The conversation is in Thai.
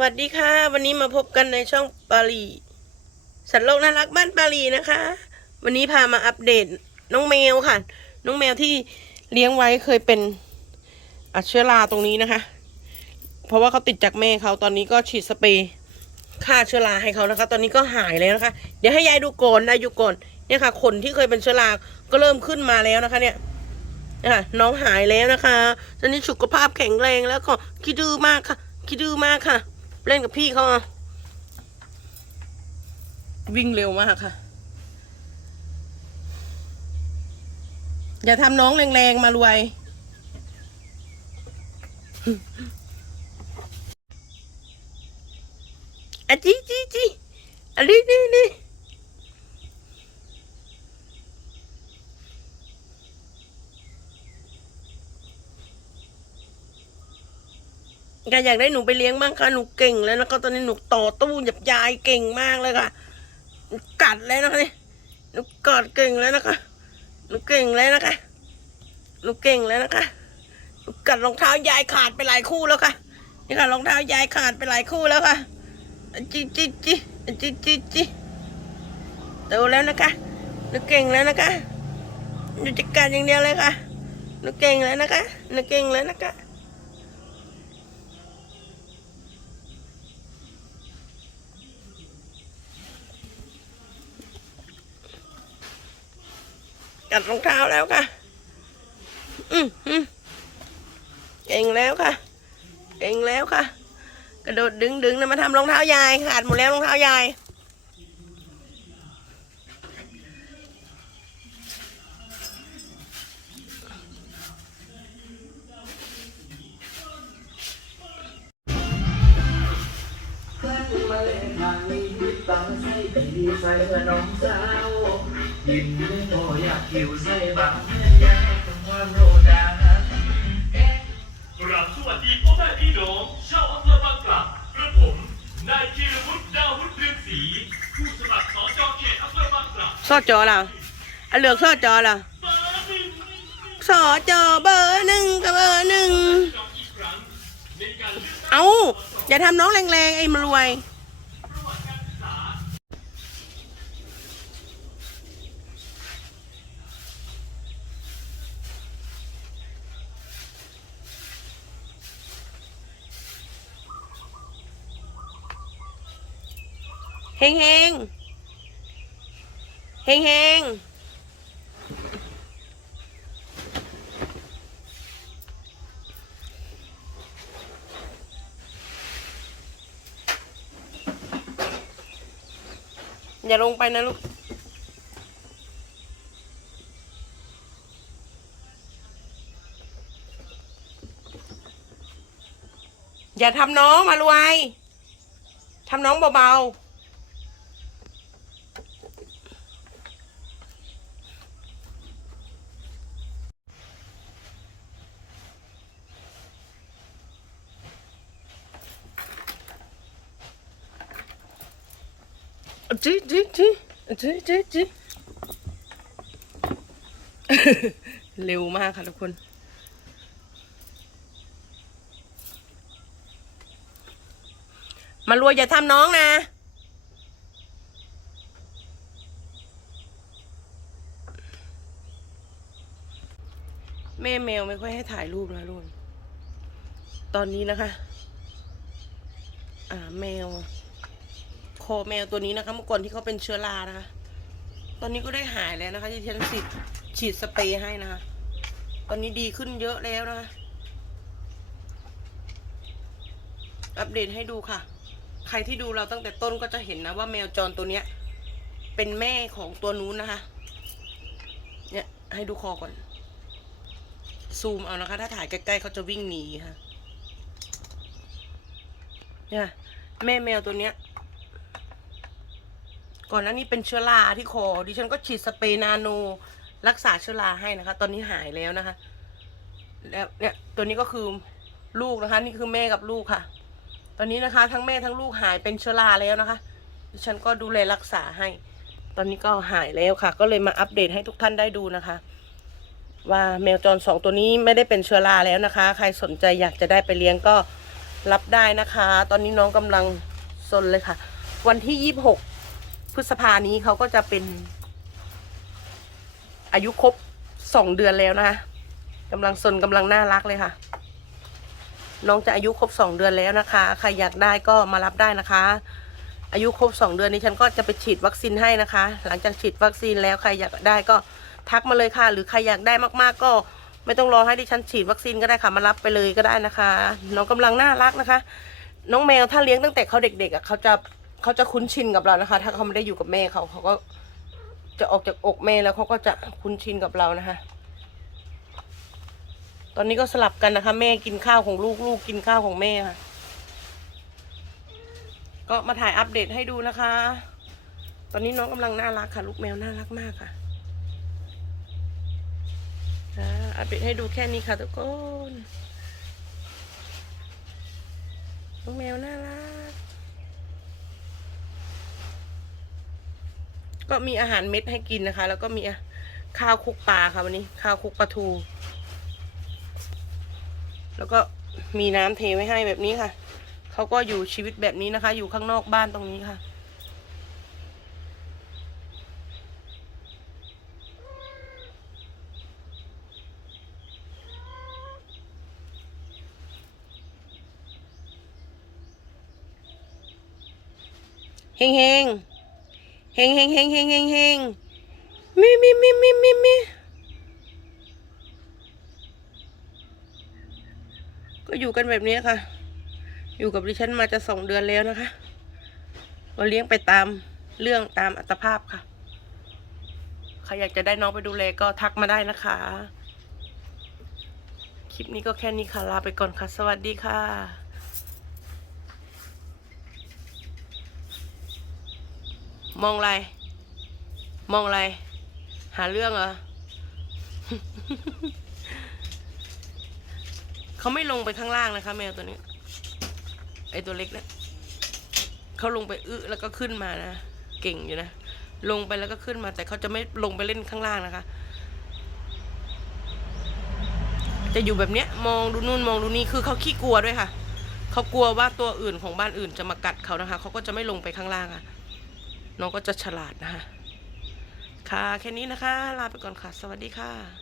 วัสดีค่ะ วันนี้มาพบกันในช่องปารีสัตว์โลกน่ารักบ้านปารีนะคะ วันนี้พามาอัปเดตน้องแมวค่ะ น้องแมวที่เลี้ยงไว้เคยเป็นอัเชื้อราตรงนี้นะคะ เพราะว่าเขาติดจากแม่เขาตอนนี้ก็ฉีดสเปรย์ฆ่าเชื้อราให้เขานะคะ ตอนนี้ก็หายแล้วนะคะ เดี๋ยวให้ยายดูก่อนได้อยู่ก่อนเนี่ยค่ะขนที่เคยเป็นเชื้อราก็เริ่มขึ้นมาแล้วนะคะ เนี่ยอะน้องหายแล้วนะคะตอนนี้สุขภาพแข็งแรงแล้วก็คิดดื้อมากค่ะคิดดื้อมากค่ะ เล่นกับพี่เขาอะวิ่งเร็วมากค่ะ อย่าทำน้องแรงๆมารวย อะจีจีจีอะลี ลีลีก็อยากได้หนูไปเลี้ยงบ้างค่ะหนูเก่งแล้วแล้วก็ตอนนี้หนูต่อตู้หยับยายเก่งมากเลยค่ะหนูกัดแล้วนะคะนี่หนูกอดเก่งแล้วนะคะหนูเก่งแล้วนะคะหนูเก่งแล้วนะคะหนูกัดรองเท้ายายขาดไปหลายคู่แล้วค่ะนี่ค่ะรองเท้ายายขาดไปหลายคู่แล้วค่ะจิจิจิจิจิจิโตแล้วนะคะหนูเก่งแล้วนะคะหนูจัดการอย่างเดียวเลยค่ะหนูเก่งแล้วนะคะหนูเก่งแล้วนะคะ กัดรองเท้าแล้วค่ะ อืมอืมเก่งแล้วค่ะ เก่งแล้วค่ะ กระโดดดึงดึงนะมาทำรองเท้ายายขาดหมดแล้วรองเท้ายายมาเล่นทางนี้ตั้งใส่ดีใส่ขนมสาวยิ้ม วัสดีพ่อแม่พี่น้องชาวอำเภอบางกลับกระผม นายธีรวุฒิดาวุฒิเรืองศรีผู้สมัครสจเขตอำเภอบางกลับซอจอล่ะอันเหลือกซอจอล่ะเบอร์หนึ่งซอจอเบอร์หนึ่งกับเบอร์หนึ่งจองอีกครั้งในการเลือกเอาอย่าทำน้องแรงๆไอ้มารวย เฮงเฮงเฮงเฮงอย่าลงไปนะลูกอย่าทำน้องมารวยทำน้องเบาๆ จีจีจีจีจีจีเร็วมากค่ะทุกคน มารวยอย่าทำน้องนะแม่แมวไม่ค่อยให้ถ่ายรูปนะลูกตอนนี้นะคะ อ่าแมว คอแมวตัวนี้นะคะเมื่อก่อนที่เขาเป็นเชื้อรานะคะ ตอนนี้ก็ได้หายแล้วนะคะ ที่ฉันฉีดฉีดสเปรย์ให้นะคะ ตอนนี้ดีขึ้นเยอะแล้วนะคะ อัปเดตให้ดูค่ะ ใครที่ดูเราตั้งแต่ต้นก็จะเห็นนะว่าแมวจรตัวเนี้ย เป็นแม่ของตัวนู้นนะคะ เนี่ยให้ดูคอก่อน ซูมเอานะคะ ถ้าถ่ายใกล้ๆเขาจะวิ่งหนีค่ะ เนี่ยแม่แมวตัวเนี้ย ก่อนหน้านี้เป็นเชื้อราที่คอ ดิฉันก็ฉีดสเปรย์นาโน รักษาเชื้อราให้นะคะ ตอนนี้หายแล้วนะคะ แล้วเนี่ยตัวนี้ก็คือลูกนะคะ นี่คือแม่กับลูกค่ะ ตอนนี้นะคะ ทั้งแม่ทั้งลูกหายเป็นเชื้อราแล้วนะคะ ดิฉันก็ดูแลรักษาให้ ตอนนี้ก็หายแล้วค่ะ ก็เลยมาอัปเดตให้ทุกท่านได้ดูนะคะ ว่าแมวจรสองตัวนี้ไม่ได้เป็นเชื้อราแล้วนะคะ ใครสนใจอยากจะได้ไปเลี้ยงก็รับได้นะคะ ตอนนี้น้องกำลังซนเลยค่ะ วันที่ยี่บหก พฤษภานี้เขาก็จะเป็น อายุครบสองเดือนแล้วนะคะกำลังซนกำลังน่ารักเลยค่ะ น้องจะอายุครบสองเดือนแล้วนะคะ ใครอยากได้ก็มารับได้นะคะ อายุครบสองเดือนนี้ฉันก็จะไปฉีดวัคซีนให้นะคะ หลังจากฉีดวัคซีนแล้วใครอยากได้ก็ทักมาเลยค่ะ หรือใครอยากได้มากๆ ก็ไม่ต้องรอให้ดิฉันฉีดวัคซีนก็ได้ค่ะ มารับไปเลยก็ได้นะคะ น้องกำลังน่ารักนะคะ น้องแมวถ้าเลี้ยงตั้งแต่เขาเด็กๆเขาจะ เขาจะคุ้นชินกับเรานะคะ ถ้าเขาไม่ได้อยู่กับแม่เขาเขาก็จะออกจากอกแม่แล้วเขาก็จะคุ้นชินกับเรานะคะ ตอนนี้ก็สลับกันนะคะ แม่กินข้าวของลูกลูกกินข้าวของแม่ค่ะ ก็มาถ่ายอัปเดตให้ดูนะคะ ตอนนี้น้องกำลังน่ารักค่ะ ลูกแมวน่ารักมากค่ะอัปเดตให้ดูแค่นี้ค่ะทุกคนลูกแมวน่ารัก ก็มีอาหารเม็ดให้กินนะคะ แล้วก็มีข้าวคลุกปลาค่ะวันนี้ ข้าวคลุกปลาทู แล้วก็มีน้ำเทไว้ให้แบบนี้ค่ะ เขาก็อยู่ชีวิตแบบนี้นะคะ อยู่ข้างนอกบ้านตรงนี้ค่ะ เฮงเฮง เฮงเฮงเฮงเฮงเฮงเฮงมีมีมีมีมีมีก็อยู่กันแบบนี้ค่ะ อยู่กับดิฉันมาจะสองเดือนแล้วนะคะก็เลี้ยงไปตามเรื่องตามอัตภาพค่ะ ใครอยากจะได้น้องไปดูแลก็ทักมาได้นะคะ คลิปนี้ก็แค่นี้ค่ะ ลาไปก่อนค่ะ สวัสดีค่ะ มองอะไร มองอะไร หาเรื่องเหรอเขาไม่ลงไปข้างล่างนะคะ แมวตัวนี้ ไอตัวเล็กเนะี่ยเขาลงไปอึแล้วก็ขึ้นมานะเก่งอยู่นะลงไปแล้วก็ขึ้นมา แต่เขาจะไม่ลงไปเล่นข้างล่างนะคะ จะอยู่แบบเนี้ย มองดูนู่นมองดูนี่คือเขาขี้กลัวด้วยค่ะเขากลัวว่าตัวอื่นของบ้านอื่นจะมากัดเขานะคะเขาก็จะไม่ลงไปข้างล่างค่ะ น้องก็จะฉลาดนะคะค่ะแค่นี้นะคะ ลาไปก่อนค่ะ สวัสดีค่ะ